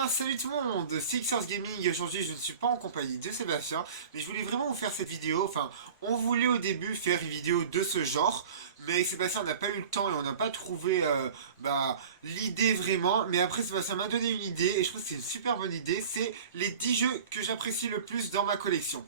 bien, salut tout le monde, c'est Xers Gaming. Aujourd'hui, je ne suis pas en compagnie de Sébastien, mais je voulais vraiment vous faire cette vidéo. Enfin, on voulait au début faire une vidéo de ce genre, mais avec Sébastien, on n'a pas eu le temps et on n'a pas trouvé l'idée vraiment. Mais après, Sébastien m'a donné une idée et je trouve que c'est une super bonne idée. C'est les 10 jeux que j'apprécie le plus dans ma collection,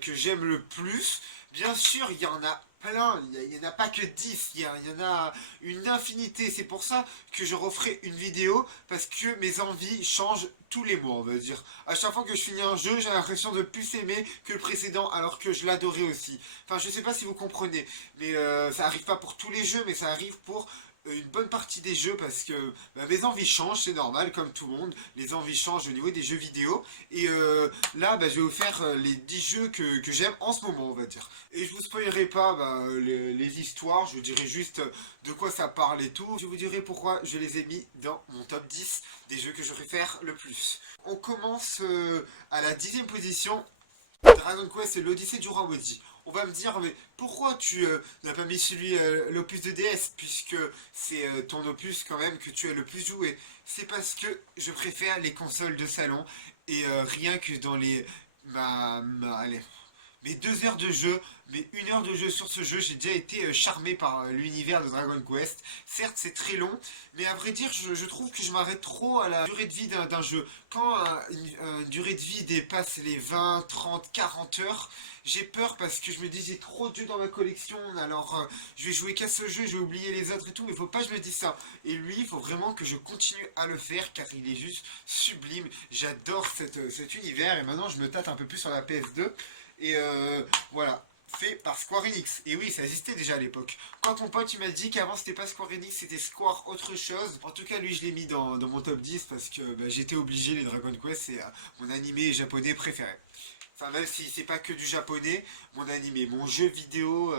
que j'aime le plus. Bien sûr, il y en a plein, il n'y en a pas que 10, il y en a une infinité. C'est pour ça que je referai une vidéo, parce que mes envies changent tous les mois, on va dire. À chaque fois que je finis un jeu, j'ai l'impression de plus aimer que le précédent, alors que je l'adorais aussi. Enfin, je sais pas si vous comprenez, mais ça arrive pas pour tous les jeux, mais ça arrive pour une bonne partie des jeux, parce que mes envies changent, c'est normal, comme tout le monde. Les envies changent au niveau des jeux vidéo. Et là, je vais vous faire les 10 jeux que j'aime en ce moment, on va dire. Et je vous spoilerai pas les histoires, je vous dirai juste de quoi ça parle et tout. Je vous dirai pourquoi je les ai mis dans mon top 10 des jeux que je préfère le plus. On commence à la 10e position. Dragon Quest et l'Odyssée du roi maudit. On va me dire, mais pourquoi tu n'as pas mis celui, l'opus de DS, puisque c'est ton opus quand même que tu as le plus joué. C'est parce que je préfère les consoles de salon, et rien que dans allez, mes 2 heures de jeu, mes 1 heure de jeu sur ce jeu, j'ai déjà été charmé par l'univers de Dragon Quest. Certes, c'est très long, mais à vrai dire, je trouve que je m'arrête trop à la durée de vie d'un jeu. Quand une durée de vie dépasse les 20, 30, 40 heures, j'ai peur parce que je me dis j'ai trop de jeux dans ma collection, alors je vais jouer qu'à ce jeu, je vais oublier les autres et tout, mais il faut pas que je me dise ça. Et lui, il faut vraiment que je continue à le faire car il est juste sublime. J'adore cet univers et maintenant je me tâte un peu plus sur la PS2. Et voilà, fait par Square Enix. Et oui, ça existait déjà à l'époque. Quand mon pote il m'a dit qu'avant c'était pas Square Enix, c'était Square autre chose. En tout cas, lui je l'ai mis dans mon top 10 parce que j'étais obligé, les Dragon Quest, c'est mon animé japonais préféré. Enfin, même si c'est pas que du japonais, mon animé, mon jeu vidéo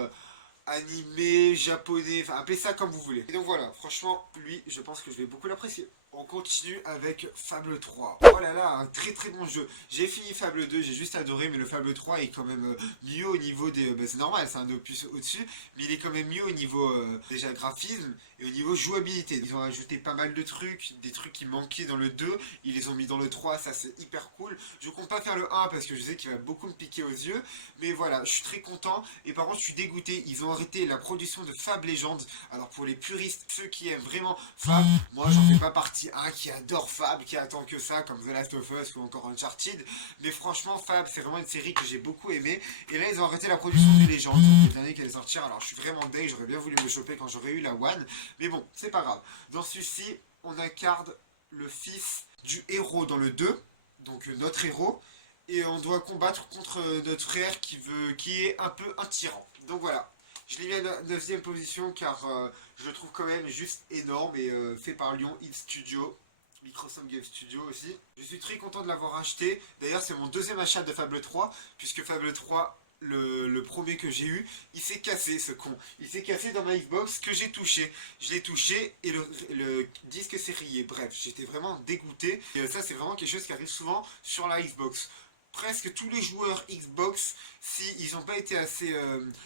animé, japonais, enfin appelez ça comme vous voulez. Et donc voilà, franchement, lui, je pense que je vais beaucoup l'apprécier. On continue avec Fable 3. Oh là là, un très très bon jeu. J'ai fini Fable 2, j'ai juste adoré, mais le Fable 3 est quand même mieux au niveau des... c'est normal, c'est un opus au-dessus, mais il est quand même mieux au niveau déjà graphisme et au niveau jouabilité. Ils ont ajouté pas mal de trucs, des trucs qui manquaient dans le 2, ils les ont mis dans le 3, ça c'est hyper cool. Je compte pas faire le 1 parce que je sais qu'il va beaucoup me piquer aux yeux, mais voilà, je suis très content. Et par contre, je suis dégoûté, ils ont arrêté la production de Fable Legends. Alors pour les puristes, ceux qui aiment vraiment Fable, moi j'en fais pas partie, qui adore Fable, qui attend que ça, comme The Last of Us ou encore Uncharted. Mais franchement, Fable, c'est vraiment une série que j'ai beaucoup aimé. Et là, ils ont arrêté la production du Legends, donc l'année qu'elle allait sortir. Alors, je suis vraiment deg, j'aurais bien voulu me choper quand j'aurais eu la One. Mais bon, c'est pas grave. Dans celui-ci, on incarne le fils du héros dans le 2, donc notre héros. Et on doit combattre contre notre frère qui est un peu un tyran. Donc voilà. Je l'ai mis à la 9e position car je le trouve quand même juste énorme et fait par Lyon Hit Studio, Microsoft Game Studio aussi. Je suis très content de l'avoir acheté. D'ailleurs, c'est mon 2e achat de Fable 3, puisque Fable 3, le premier que j'ai eu, il s'est cassé, ce con. Il s'est cassé dans ma Xbox que j'ai touché. Je l'ai touché et le disque s'est rayé. Bref, j'étais vraiment dégoûté. Et ça, c'est vraiment quelque chose qui arrive souvent sur la Xbox. Presque tous les joueurs Xbox, s'ils n'ont pas été assez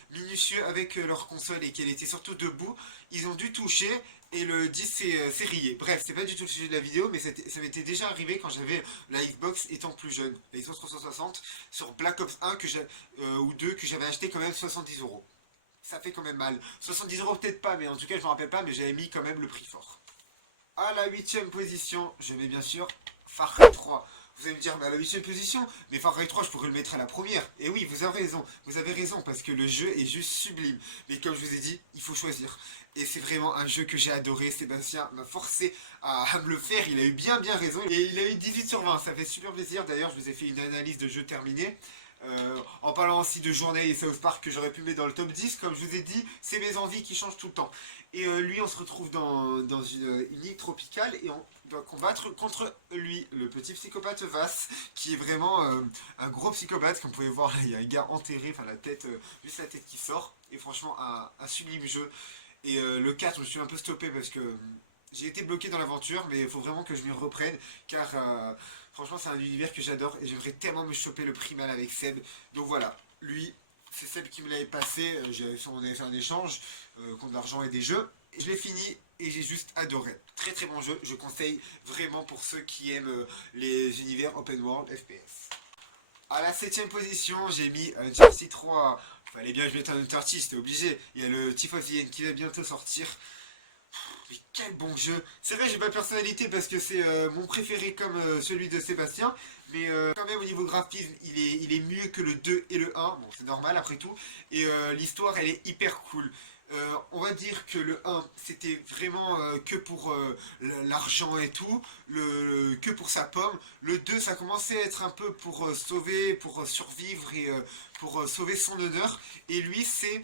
minutieux avec leur console et qu'elle était surtout debout, ils ont dû toucher et le disque s'est rayé. Bref, c'est pas du tout le sujet de la vidéo, mais ça m'était déjà arrivé quand j'avais la Xbox étant plus jeune, la Xbox 360, sur Black Ops 1 ou 2 que j'avais acheté quand même 70 €. Ça fait quand même mal. 70 € peut-être pas, mais en tout cas je me rappelle pas, mais j'avais mis quand même le prix fort. À la 8e position, je mets bien sûr Far Cry 3. Vous allez me dire, mais à la 8e position, mais Far Cry 3, je pourrais le mettre à la première. Et oui, vous avez raison, parce que le jeu est juste sublime. Mais comme je vous ai dit, il faut choisir. Et c'est vraiment un jeu que j'ai adoré. Sébastien m'a forcé à me le faire. Il a eu bien raison. Et il a eu 18 sur 20. Ça fait super plaisir. D'ailleurs, je vous ai fait une analyse de jeu terminé. En parlant aussi de journée et South Park que j'aurais pu mettre dans le top 10, comme je vous ai dit, c'est mes envies qui changent tout le temps. Et lui, on se retrouve dans une île tropicale et on doit combattre contre lui, le petit psychopathe Vass, qui est vraiment un gros psychopathe. Comme vous pouvez voir, il y a un gars enterré, enfin la tête, juste la tête qui sort. Et franchement, un sublime jeu. Et le 4, je me suis un peu stoppé parce que j'ai été bloqué dans l'aventure, mais il faut vraiment que je m'y reprenne, car franchement c'est un univers que j'adore et j'aimerais tellement me choper le primal avec Seb. Donc voilà, lui, c'est Seb qui me l'avait passé, on avait fait un échange contre de l'argent et des jeux. Je l'ai fini et j'ai juste adoré. Très très bon jeu, je conseille vraiment pour ceux qui aiment les univers open world FPS. À la 7ème position, j'ai mis Uncharted 3. Fallait bien que je mette un Uncharted, c'était obligé. Il y a le Thief of the End qui va bientôt sortir. Mais quel bon jeu! C'est vrai, j'ai pas de personnalité parce que c'est mon préféré comme celui de Sébastien, mais quand même au niveau graphisme, il est mieux que le 2 et le 1. Bon, c'est normal après tout. Et l'histoire, elle est hyper cool. On va dire que le 1 c'était vraiment que pour l'argent et tout, que pour sa pomme. Le 2 ça commençait à être un peu pour sauver, pour survivre et pour sauver son honneur. Et lui c'est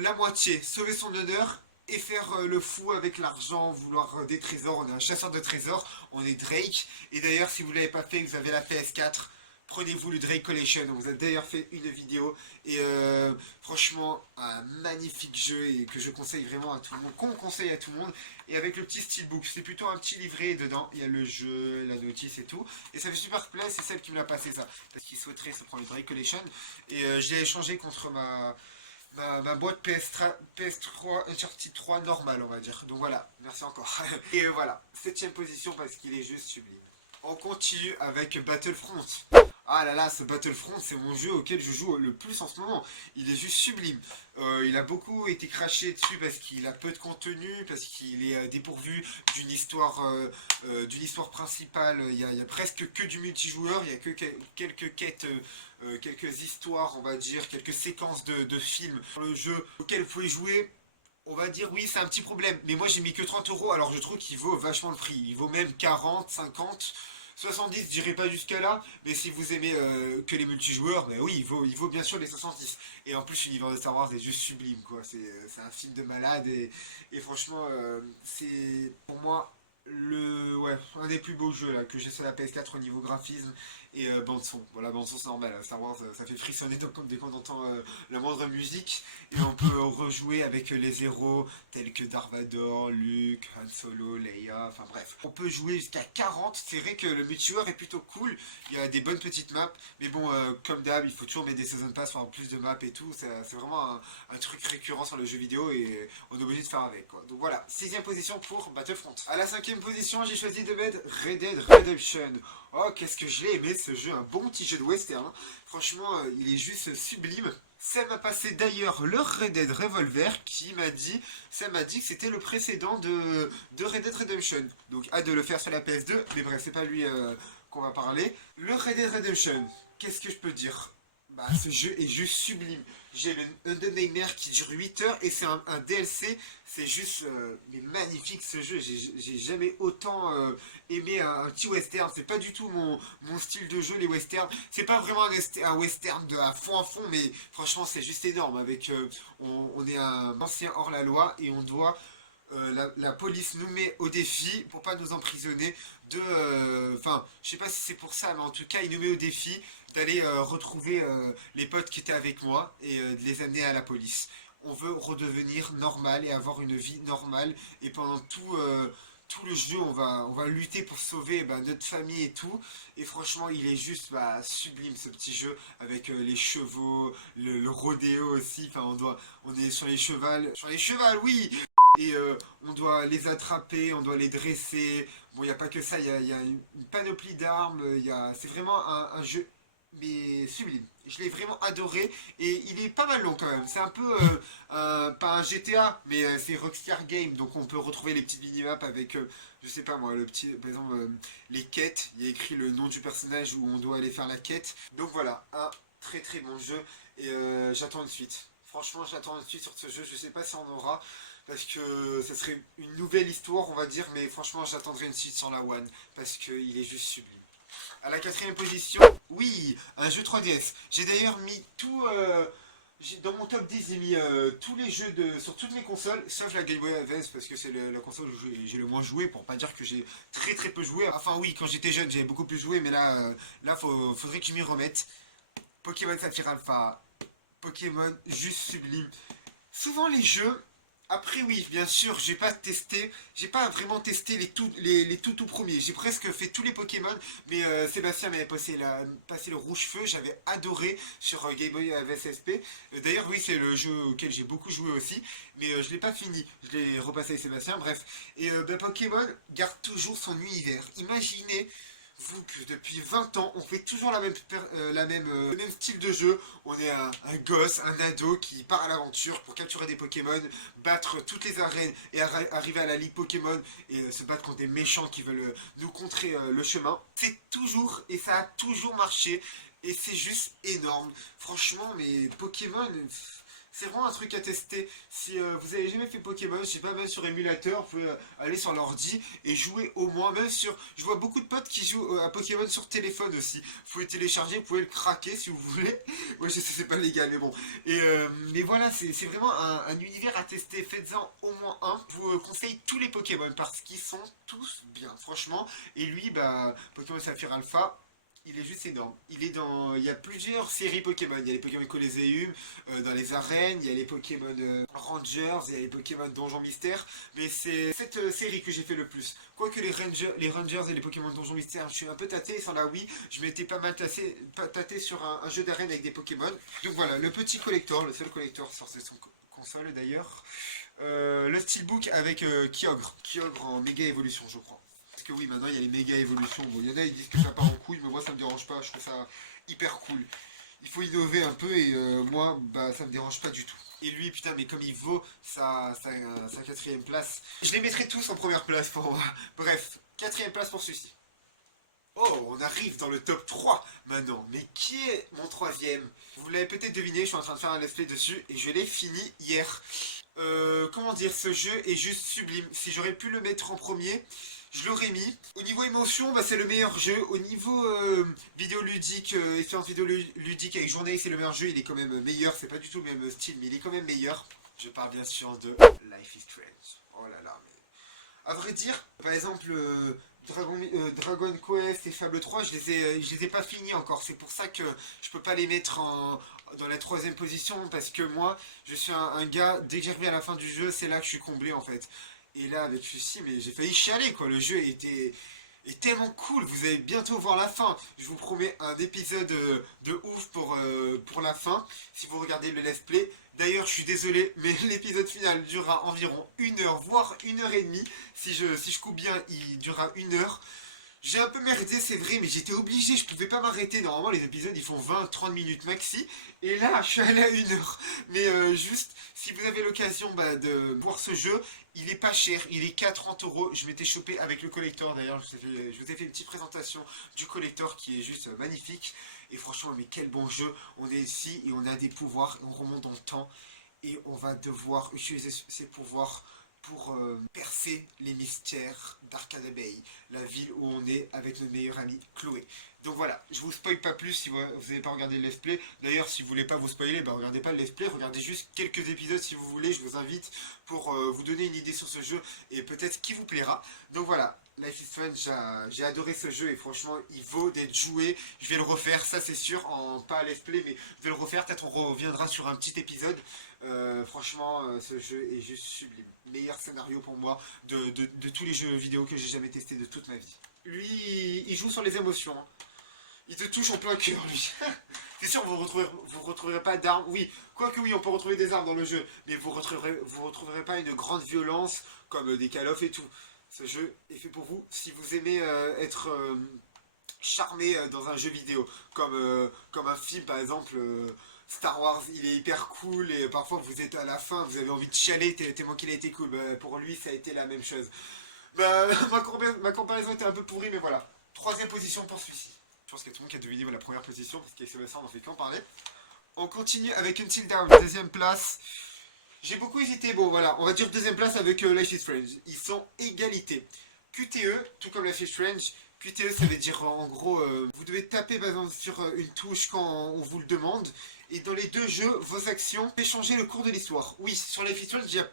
la moitié, sauver son honneur et faire le fou avec l'argent, vouloir des trésors. On est un chasseur de trésors, on est Drake. Et d'ailleurs, si vous ne l'avez pas fait, vous avez la PS4, prenez-vous le Drake Collection. On vous a d'ailleurs fait une vidéo. Et franchement, un magnifique jeu et que je conseille vraiment à tout le monde, qu'on conseille à tout le monde. Et avec le petit steelbook, c'est plutôt un petit livret dedans. Il y a le jeu, la notice et tout. Et ça fait super plaisir, c'est celle qui me l'a passé ça. Parce qu'il souhaiterait se prendre le Drake Collection. Et je l'ai échangé contre ma boîte PS3 Uncharted 3 normale, on va dire. Donc voilà, merci encore. Et voilà, 7ème position parce qu'il est juste sublime. On continue avec Battlefront. Ah là là, ce Battlefront, c'est mon jeu auquel je joue le plus en ce moment. Il est juste sublime. Il a beaucoup été craché dessus parce qu'il a peu de contenu, parce qu'il est dépourvu d'une histoire principale. Il y a presque que du multijoueur, il y a que quelques quêtes, quelques histoires, on va dire, quelques séquences de films dans le jeu auquel vous pouvez jouer. On va dire oui, c'est un petit problème, mais moi j'ai mis que 30 euros, alors je trouve qu'il vaut vachement le prix. Il vaut même 40, 50, 70, je dirais pas jusqu'à là, mais si vous aimez que les multijoueurs, ben oui, il vaut bien sûr les 70. Et en plus, l'univers de Star Wars est juste sublime, quoi. C'est un film de malade et franchement, c'est pour moi ouais, un des plus beaux jeux là, que j'ai sur la PS4 au niveau graphisme et bande son. Bon, la bande son c'est normal, Star Wars ça fait frissonner dès qu'on entend la moindre musique et on peut rejouer avec les héros tels que Darth Vader, Luke, Han Solo, Leia, enfin bref. On peut jouer jusqu'à 40, c'est vrai que le multijoueur est plutôt cool, il y a des bonnes petites maps, mais bon, comme d'hab, il faut toujours mettre des season pass pour avoir plus de maps et tout, c'est vraiment un truc récurrent sur le jeu vidéo et on est obligé de faire avec quoi. Donc voilà, 6ème position pour Battlefront. À la 5ème position, j'ai choisi de mettre Red Dead Redemption. Oh, qu'est-ce que je l'ai aimé ce jeu, un bon petit jeu de western. Franchement, il est juste sublime. Ça m'a passé d'ailleurs le Red Dead Revolver ça m'a dit que c'était le précédent de Red Dead Redemption. Donc hâte de le faire sur la PS2, mais bref, c'est pas lui qu'on va parler. Le Red Dead Redemption, qu'est-ce que je peux dire? Bah, ce jeu est juste sublime. J'ai le The Nightmare qui dure 8 heures et c'est un DLC. C'est juste mais magnifique ce jeu. J'ai jamais autant aimé un petit western. C'est pas du tout mon style de jeu, les westerns. C'est pas vraiment un western à fond, mais franchement, c'est juste énorme. On est un ancien hors-la-loi et on doit. La police nous met au défi pour pas nous emprisonner enfin je sais pas si c'est pour ça mais en tout cas il nous met au défi d'aller retrouver les potes qui étaient avec moi et de les amener à la police. On veut redevenir normal et avoir une vie normale et pendant tout le jeu on va lutter pour sauver notre famille et tout et franchement il est juste sublime ce petit jeu avec les chevaux, le rodéo aussi, enfin on est sur les chevals oui et on doit les attraper, on doit les dresser. Bon, il n'y a pas que ça, il y a une panoplie d'armes, c'est vraiment un jeu mais sublime. Je l'ai vraiment adoré et il est pas mal long quand même. C'est un peu, pas un GTA, mais c'est Rockstar Game, donc on peut retrouver les petites minimaps avec, je sais pas moi, par exemple, les quêtes. Il y a écrit le nom du personnage où on doit aller faire la quête. Donc voilà, un très très bon jeu et j'attends une suite. Franchement, j'attends une suite sur ce jeu. Je sais pas si on aura parce que ça serait une nouvelle histoire, on va dire, mais franchement, j'attendrai une suite sur la One parce qu'il est juste sublime. À la 4ème position, oui, un jeu 3DS. J'ai d'ailleurs mis tout. Dans mon top 10, j'ai mis tous les jeux sur toutes mes consoles, sauf la Game Boy Advance, parce que c'est la console où j'ai le moins joué, pour pas dire que j'ai très très peu joué. Enfin, oui, quand j'étais jeune, j'avais beaucoup plus joué, mais là faudrait que je m'y remette. Pokémon Saphir Alpha, Pokémon juste sublime. Souvent, les jeux Après oui, bien sûr, j'ai pas vraiment testé les tout premiers. J'ai presque fait tous les Pokémon, mais Sébastien m'avait passé le rouge feu, j'avais adoré sur Game Boy Advance SP. D'ailleurs oui, c'est le jeu auquel j'ai beaucoup joué aussi, mais je l'ai pas fini. Je l'ai repassé avec Sébastien, bref. Et Pokémon garde toujours son univers. Imaginez vous que depuis 20 ans, on fait toujours le même style de jeu. On est un gosse, un ado qui part à l'aventure pour capturer des Pokémon, battre toutes les arènes et arriver à la Ligue Pokémon et se battre contre des méchants qui veulent nous contrer le chemin. C'est toujours, et ça a toujours marché, et c'est juste énorme. Franchement, mais Pokémon, c'est vraiment un truc à tester. Si vous avez jamais fait Pokémon, je sais pas, même sur émulateur, vous pouvez aller sur l'ordi et jouer au moins, même sur... Je vois beaucoup de potes qui jouent à Pokémon sur téléphone aussi. Vous pouvez télécharger, vous pouvez le craquer si vous voulez. Ouais, je sais, c'est pas légal, mais bon. Mais voilà, c'est vraiment un univers à tester. Faites-en au moins un. Je vous conseille tous les Pokémon parce qu'ils sont tous bien, franchement. Et lui, bah, Pokémon Saphir Alpha, il est juste énorme. Il y a plusieurs séries Pokémon. Il y a les Pokémon Colosseum dans les arènes, il y a les Pokémon Rangers, il y a les Pokémon Donjon Mystère. Mais c'est cette série que j'ai fait le plus. Quoique les Rangers et les Pokémon Donjon Mystère, je suis un peu tâté sans la Wii. Je m'étais pas mal tâté sur un jeu d'arène avec des Pokémon. Donc voilà, le petit collector, le seul collector sur son console d'ailleurs. Le Steelbook avec Kyogre. Kyogre en méga évolution, je crois. Parce que oui, maintenant il y a les méga évolutions. Bon, il y en a, ils disent que ça part en couille, mais moi ça me dérange pas. Je trouve ça hyper cool. Il faut innover un peu et moi, bah ça me dérange pas du tout. Et lui, putain, mais comme il vaut sa quatrième place. Je les mettrai tous en première place pour moi. Bref, quatrième place pour celui-ci. Oh, on arrive dans le top 3 maintenant. Mais qui est mon troisième? Vous l'avez peut-être deviné, je suis en train de faire un let's play dessus et je l'ai fini hier. Comment dire, ce jeu est juste sublime. Si j'aurais pu le mettre en premier, je l'aurais mis. Au niveau émotion, bah, c'est le meilleur jeu. Au niveau vidéoludique, expérience vidéoludique avec journée, c'est le meilleur jeu. Il est quand même meilleur. C'est pas du tout le même style, mais il est quand même meilleur. Je parle bien sûr de Life is Strange. Oh là là, mais... À vrai dire, par exemple, Dragon Quest et Fable 3, je les ai pas finis encore. C'est pour ça que je peux pas les mettre dans la troisième position. Parce que moi, je suis un gars, dès que j'arrive à la fin du jeu, c'est là que je suis comblé en fait. Et là, avec celui-ci, mais j'ai failli chialer quoi. Le jeu est tellement cool. Vous allez bientôt voir la fin. Je vous promets un épisode de ouf pour la fin. Si vous regardez le let's play. D'ailleurs, je suis désolé, mais l'épisode final durera environ 1 heure, voire 1 heure et demie. Si je coupe bien, il durera 1 heure. J'ai un peu merdé, c'est vrai, mais j'étais obligé, je pouvais pas m'arrêter. Normalement, les épisodes, ils font 20-30 minutes maxi. Et là, je suis allé à 1 heure. Mais juste, si vous avez l'occasion de voir ce jeu, il est pas cher, il est qu'à 30 €. Je m'étais chopé avec le collector, d'ailleurs, je vous ai fait une petite présentation du collector qui est juste magnifique. Et franchement, mais quel bon jeu. On est ici et on a des pouvoirs, on remonte dans le temps. Et on va devoir utiliser ces pouvoirs pour percer les mystères d'Arcade Bay, la ville où on est avec notre meilleur ami Chloé. Donc voilà, je vous spoil pas plus si vous n'avez pas regardé le let's play. D'ailleurs, si vous voulez pas vous spoiler, bah regardez pas le let's play, regardez juste quelques épisodes si vous voulez. Je vous invite pour vous donner une idée sur ce jeu et peut-être qui vous plaira. Donc voilà, Life is Strange, j'ai adoré ce jeu et franchement, il vaut d'être joué. Je vais le refaire, ça c'est sûr, pas à let's play, mais je vais le refaire. Peut-être on reviendra sur un petit épisode. Franchement, ce jeu est juste sublime. Meilleur scénario pour moi de tous les jeux vidéo que j'ai jamais testé de toute ma vie. Lui, il joue sur les émotions. Hein. Il te touche en plein cœur, lui. C'est sûr, vous retrouverez pas d'armes. Oui, quoique oui, on peut retrouver des armes dans le jeu, mais vous retrouverez pas une grande violence comme des Call of et tout. Ce jeu est fait pour vous si vous aimez être charmé dans un jeu vidéo, comme un film par exemple. Star Wars, il est hyper cool et parfois vous êtes à la fin, vous avez envie de chialer tellement qu'il a été cool. Bah, pour lui, ça a été la même chose. Bah, ma comparaison était un peu pourrie, mais voilà. Troisième position pour celui-ci. Je pense qu'il y a tout le monde qui a deviné la première position parce qu'avec Sébastien, on en fait qu'en parler. On continue avec Until Dawn, deuxième place. J'ai beaucoup hésité, bon voilà, on va dire deuxième place avec Life is Strange. Ils sont égalité. QTE, tout comme Life is Strange. QTE, ça veut dire en gros, vous devez taper par exemple sur une touche quand on vous le demande. Et dans les deux jeux, vos actions fait changer le cours de l'histoire. Oui, sur Life is Strange, il y a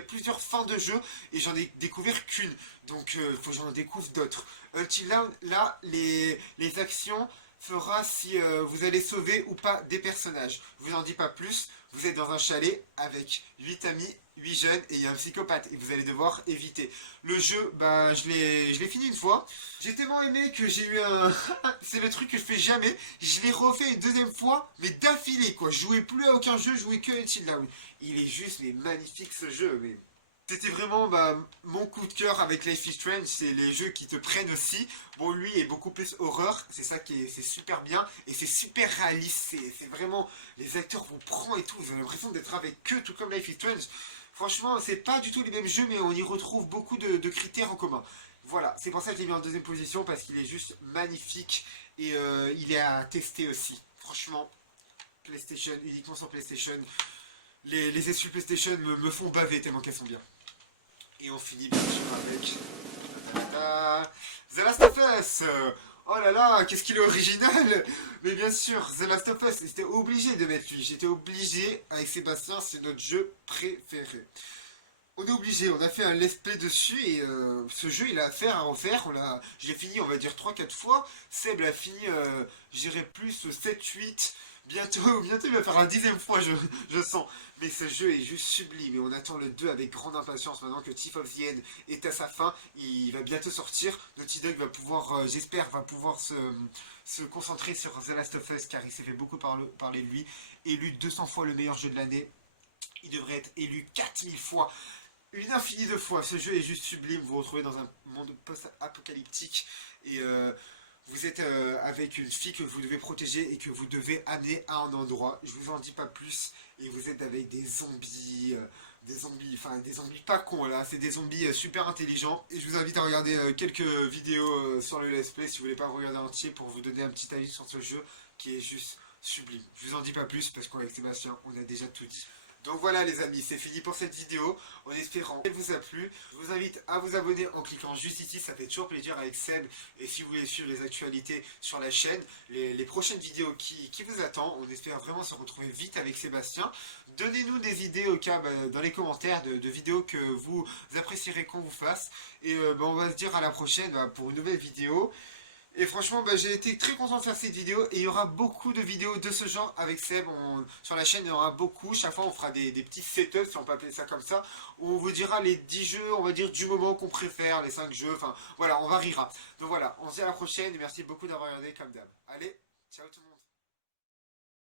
plusieurs fins de jeu et j'en ai découvert qu'une. Donc, il faut que j'en découvre d'autres. Until Dawn, là, les actions fera si vous allez sauver ou pas des personnages. Je vous en dis pas plus, vous êtes dans un chalet avec 8 amis, 8 jeunes et il y a un psychopathe et vous allez devoir éviter. Le jeu, bah je l'ai fini une fois. J'ai tellement aimé que j'ai eu un... C'est le truc que je fais jamais. Je l'ai refait une deuxième fois, mais d'affilée quoi. Je jouais plus à aucun jeu, je jouais que à Until Dawn. Il est juste mais magnifique ce jeu, mais... C'était vraiment mon coup de cœur avec Life is Strange, c'est les jeux qui te prennent aussi. Bon, lui est beaucoup plus horreur, c'est ça qui est, c'est super bien et c'est super réaliste. C'est vraiment, les acteurs vous prennent et tout, vous avez l'impression d'être avec eux, tout comme Life is Strange. Franchement, c'est pas du tout les mêmes jeux, mais on y retrouve beaucoup de critères en commun. Voilà, c'est pour ça que je l'ai mis en deuxième position parce qu'il est juste magnifique et il est à tester aussi. Franchement, PlayStation, uniquement sur PlayStation. Les exclus PlayStation me font baver tellement qu'elles sont bien. Et on finit bien sûr avec The Last of Us. Oh là là, qu'est-ce qu'il est original. Mais bien sûr, The Last of Us, j'étais obligé de mettre lui. J'étais obligé, avec Sébastien, c'est notre jeu préféré. On est obligé, on a fait un let's play dessus et ce jeu il a à faire, à refaire. Je l'ai fini, on va dire 3-4 fois. Seb l'a fini, j'irai plus 7-8. Bientôt il va faire la 10e fois, je sens. Mais ce jeu est juste sublime et on attend le 2 avec grande impatience maintenant que Thief of the End est à sa fin. Il va bientôt sortir. Naughty Dog va pouvoir, j'espère, va pouvoir se concentrer sur The Last of Us car il s'est fait beaucoup parler de lui. Élu 200 fois le meilleur jeu de l'année. Il devrait être élu 4000 fois. Une infinie de fois. Ce jeu est juste sublime. Vous vous retrouvez dans un monde post-apocalyptique et vous êtes avec une fille que vous devez protéger et que vous devez amener à un endroit. Je vous en dis pas plus. Et vous êtes avec des zombies, enfin des zombies pas cons là. C'est des zombies super intelligents. Et je vous invite à regarder quelques vidéos sur le let's play si vous voulez pas regarder entier pour vous donner un petit avis sur ce jeu qui est juste sublime. Je vous en dis pas plus parce qu'avec Sébastien, on a déjà tout dit. Donc voilà les amis, c'est fini pour cette vidéo, en espérant qu'elle vous a plu. Je vous invite à vous abonner en cliquant juste ici, ça fait toujours plaisir avec Seb. Et si vous voulez suivre les actualités sur la chaîne, les prochaines vidéos qui vous attendent, on espère vraiment se retrouver vite avec Sébastien. Donnez-nous des idées au cas dans les commentaires de vidéos que vous apprécierez qu'on vous fasse. Et on va se dire à la prochaine pour une nouvelle vidéo. Et franchement, j'ai été très content de faire cette vidéo et il y aura beaucoup de vidéos de ce genre avec Seb. Sur la chaîne, il y en aura beaucoup. Chaque fois, on fera des petits setups, si on peut appeler ça comme ça, où on vous dira les 10 jeux, on va dire, du moment qu'on préfère, les 5 jeux. Enfin, voilà, on variera. Donc voilà, on se dit à la prochaine et merci beaucoup d'avoir regardé comme d'hab. Allez, ciao tout le monde.